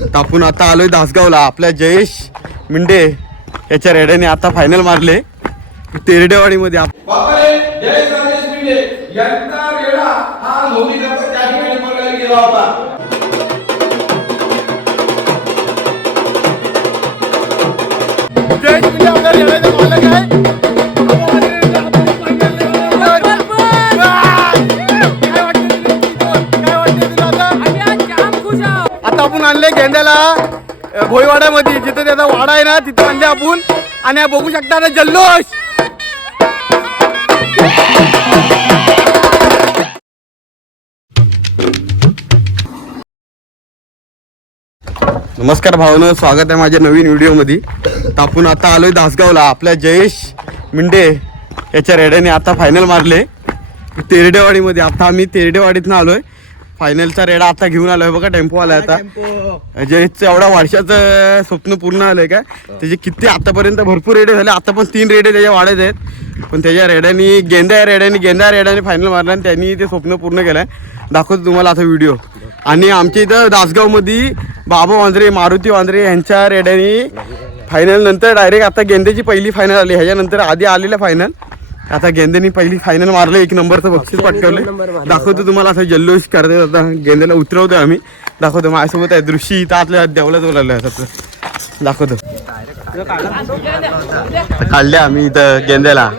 आपण आता आलोय दासगावला. आपल्या जयेश मिंडे याच्या रेड्याने आता फायनल मारले तेरडेवाडीमध्ये. जयेश राजेश मिंडे यांचा रेडा हा लोणीकरचा त्या ठिकाणी पळायला गेला होता. जयेश मिंडे आपल्या रेड्याचा मालक आहे. आता आपण आणले गेंद्याला भोईवाड्यामध्ये, जिथे त्याचा वाडा आहे ना तिथे आणले आपण. आणि बघू शकता ना जल्लोष. नमस्कार भावनो, स्वागत आहे माझ्या नवीन व्हिडिओमध्ये. तर आपण आता आलोय दासगावला. आपल्या जयेश मिंडे याच्या रेड्याने आता फायनल मारले तेरडेवाडीमध्ये. आता आम्ही तेरडेवाडीतनं आलोय. फायनलचा रेडा आता घेऊन आलोय. बघा टेम्पो आलाय. आता जयेशचं एवढा वर्षाचं स्वप्न पूर्ण आलंय का. त्याचे किती आतापर्यंत भरपूर रेडे झाले. आता पण 3 रेडे त्याच्या वाड्यात आहेत. पण त्याच्या रेड्यानी गेंद्या रेड्याने फायनल मारला आणि त्यांनी ते स्वप्न पूर्ण केलंय. दाखवतो तुम्हाला आता व्हिडिओ. आणि आमच्या इथं दासगावमध्ये बाबा वांद्रे, मारुती वांद्रे यांच्या रेड्यानी फायनल नंतर डायरेक्ट आता गेंद्याची पहिली फायनल आली. ह्याच्यानंतर आधी आलेल्या फायनल. आता गेंद्यानी पहिली फायनल मारलं. 1 नंबरचं बक्षीस पटकावलं. दाखवतो तुम्हाला. असं जल्लोष करते. आता गेंद्याला उतरवतोय आम्ही. दाखवतो. माझ्यासोबत आहे दृश्य. इथं आतल्या देवलाच बोलायला आहे. दाखवतो. काढले आम्ही इथं गेंद्याला.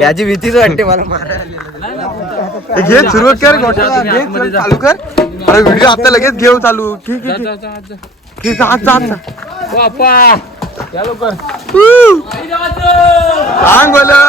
याची भीतीच वाटते मला. घे सुरुवात कर. घे चालू कर. अरे व्हिडिओ आता लगेच घेऊ चालू. ठीक आहे. सांग बोला.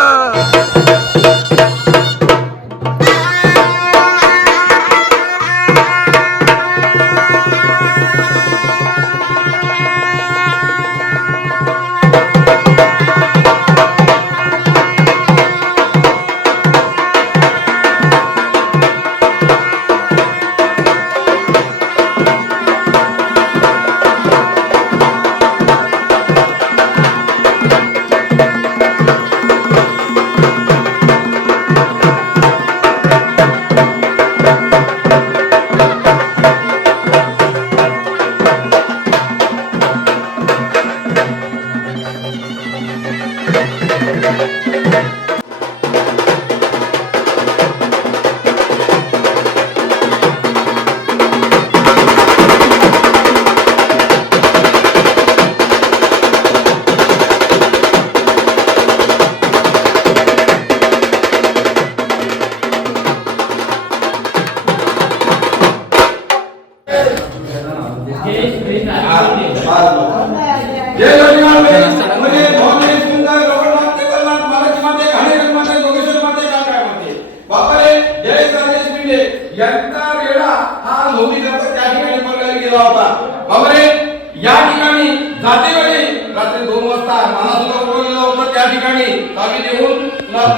यांचा रेडा हा लोणीकरचा त्या ठिकाणी पळायला गेला होता. बाबरे या ठिकाणी जातेवेळी रात्री 2 वाजता मानासुद्धा उठवलेला होता. त्या ठिकाणी चावी देऊन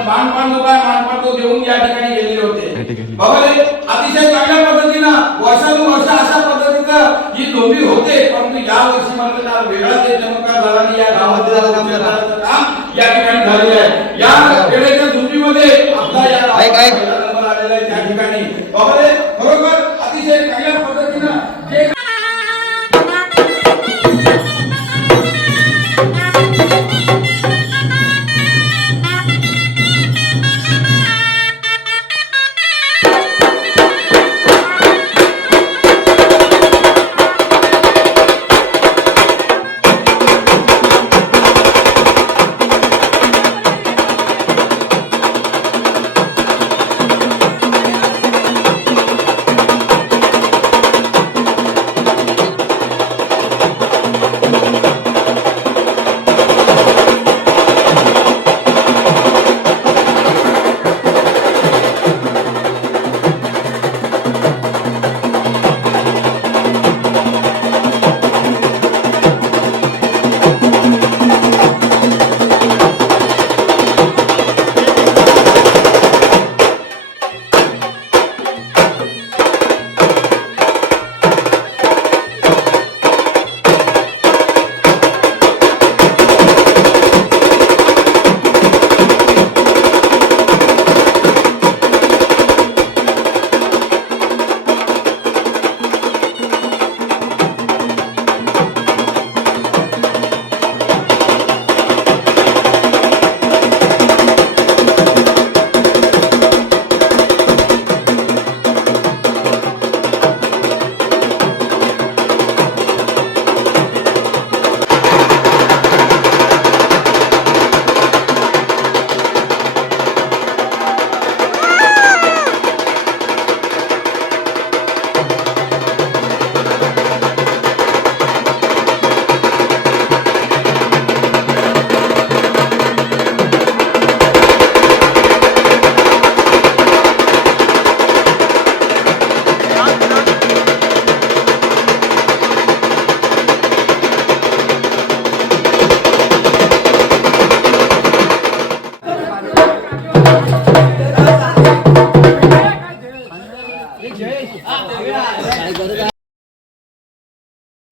मानपान जो काय मानपान तो देऊन या ठिकाणी गेलेले होते. बाबरे अतिशय चांगल्या पद्धतीनं वर्षानुवर्ष अशा पद्धतीचं ही लोंढी होते. परंतु या वर्षी मात्र वेगळाच चमत्कार झाला आणि या गावामध्ये काम या ठिकाणी झालेलं आहे. या रेड्याच्या झुंजीमध्ये आपला या नंबर आलेला आहे. त्या ठिकाणी बाबरे खरोखर अतिशय चांगल्या पद्धतीनं जे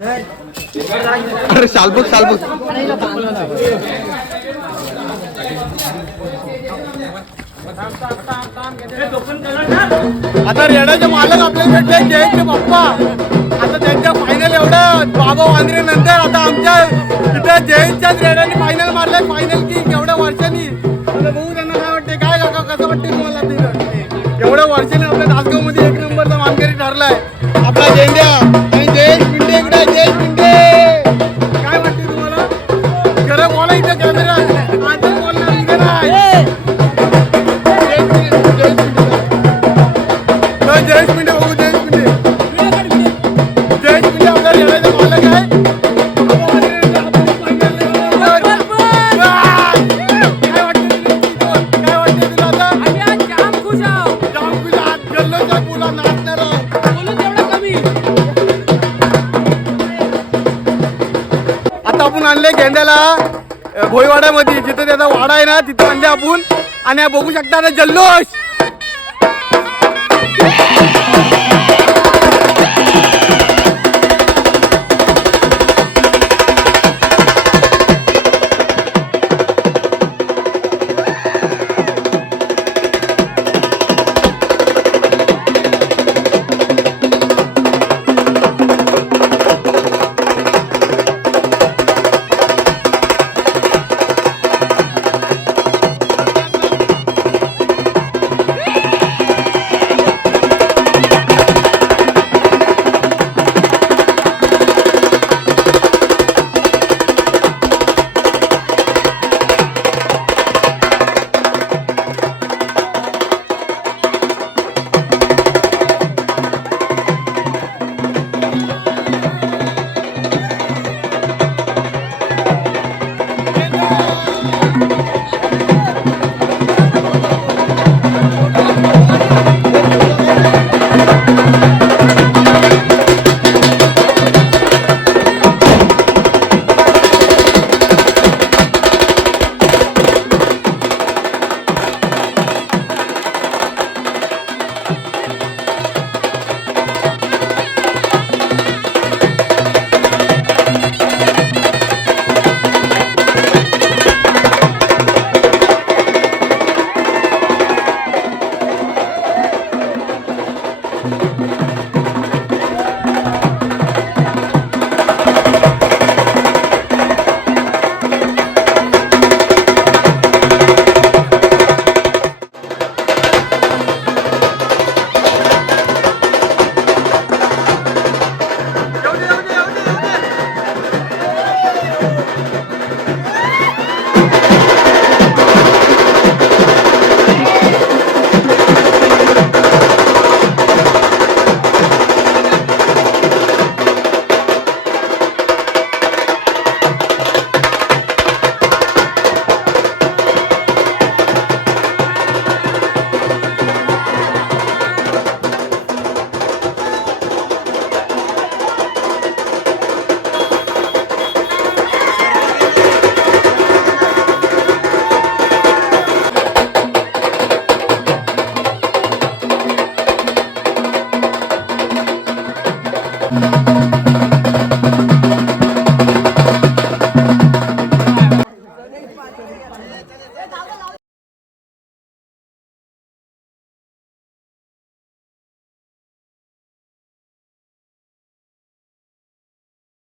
अरे शालबुक शालबुक आता रेड्याचे मालक आपल्याला भेटले जयंत बाप्पा. आता त्यांच्या फायनल एवढं बाबा वांद्रे नंतर आता आमच्या इथं जयंतच्याच रेड्याने फायनल मारले. फायनल की एवढ्या वर्षांनी. आता बघू त्यांना काय वाटते, काय काका कसं वाटते तुम्हाला ते? एवढ्या वर्षांनी आपल्या तासगाव मध्ये 1 नंबरचा मानकरी ठरलाय आपला जयंत्या आणि जयेश पिंडे. इकडे जयेश पिंडे, काय वाटते तुम्हाला? खरं बोला इथं कॅमेरा आता बोलणार इकडे नाही. जयेश पिंडे बघू, जयेश पिंडे. जयेश पिंडे आपल्या रेड्याचा मालक आहे. काय वाटते तुला आता? जाम खुश आहात. जल्लोषच्या मुला नाचणार आता आपण आणले गेंद्याला भोईवाड्यामध्ये, जिथे त्याचा वाडा आहे ना तिथे आणले आपण. आणि बघू शकता ना जल्लोष.